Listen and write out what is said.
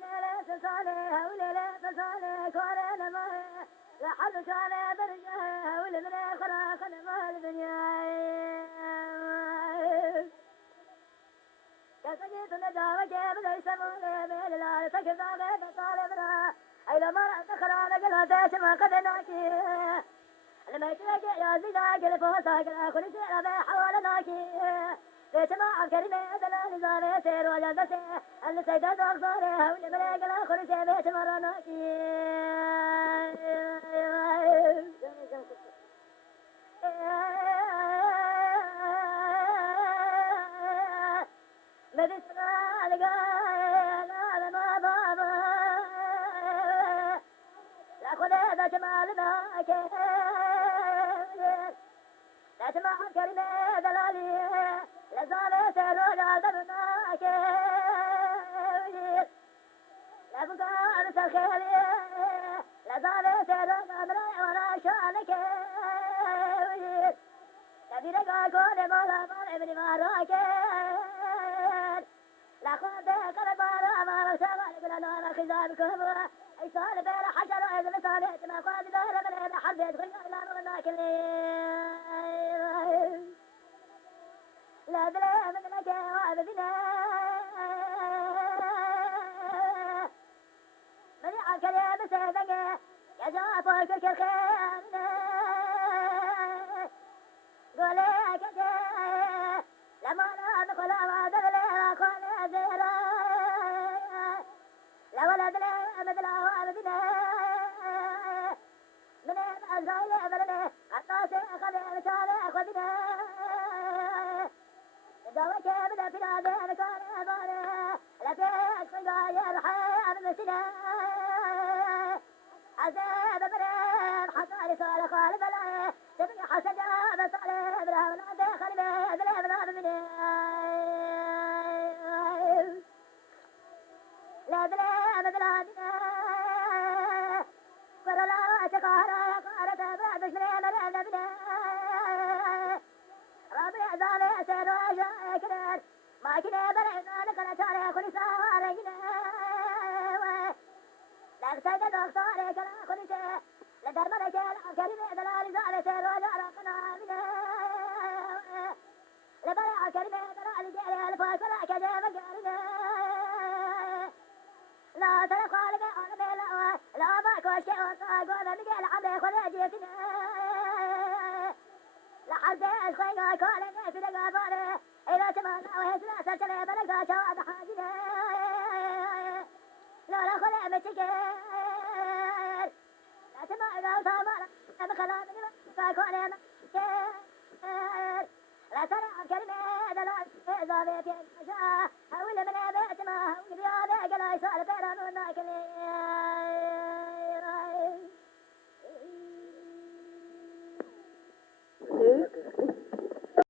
ليلة صالح وليلة صالح كورنا ما لحد كان برجع ولمن خلاق ما الدنيا كسجت النجاة كيف ليس مولى لا تكذب غير طالبنا أي لما تخرى لقلت ما قد ناكي لما يتلقى يا زيدا قلب وساكنا كل شيء ما حول ناكي ليش ما عكرني دلال زاري سير وجلسي اللي سيدا دكتوري واللي ملقى كل شيء ليش مرة ناكي بدسنا لقانا ما بابا لا خذ هذا جمال ذاك لا تسمع كلمة دلالي لا زال سيرو عذبناك لا بقى سخيلي لا زال سيرو عذبنا ولا شانك نبي لقى كل مولا مال ابن ماراك لا خذ قلب ما شغل بلا نار خزابكم اي صار بين حجر اذا صارت ما قاد دار من حبيت غير لا منك لا دلي من لك وابدنا من عكل يا بسيدك يا جافك الخير قولي كده لما لا دخل ما دلي وكل زيرا لا ولد لا مثل وابدنا من الأزايا بلنا حتى سيأخذ رسالة أخذنا دعوة كاملة في العدين كان أبانا لا فيك غاير حياة المسنا عزيب برين حتى رسالة خالب العين تبني حسجا بصالح بلا ولا دخل بلا بلا بلا لا بلا بلا فرلا تقارا قارت بعد شريم الأدبنا ربيع ذالي سير وجاء كنر ما كنا برعنا لكنا شاري كل سارينا لك سيد دكتوري كلا كل شيء لدر ملك العكرمي دلالي ذالي سير وجاء رقنا منا لبرع الكرمي دلالي جيري الفاك ولا كجيب قارنا لا تلقى لك عالمي لا باكو شيء وصاقو بمجال عمري خذ جيتنا لحد الخيقة كولنا في دقاباري إذا تمنى وهسنا سلسلة بلقى شواد حاجنا لولا خلع متشكر لا تمنى وصامر بخلامي فاكونا مكر لا ترى كلمة دلال إذا بيتي المشاة أول من بيت ما هو